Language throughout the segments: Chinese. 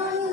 Hallelujah.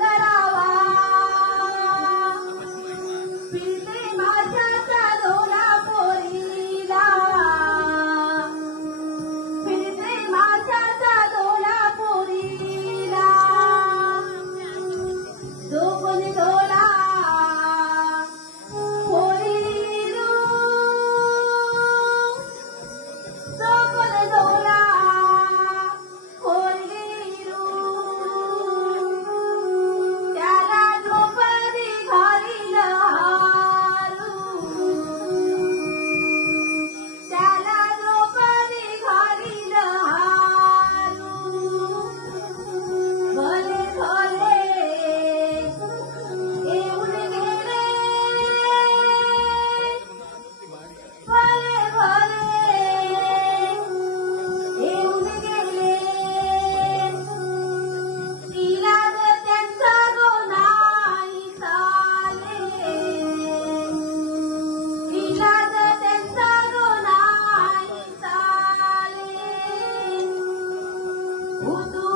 我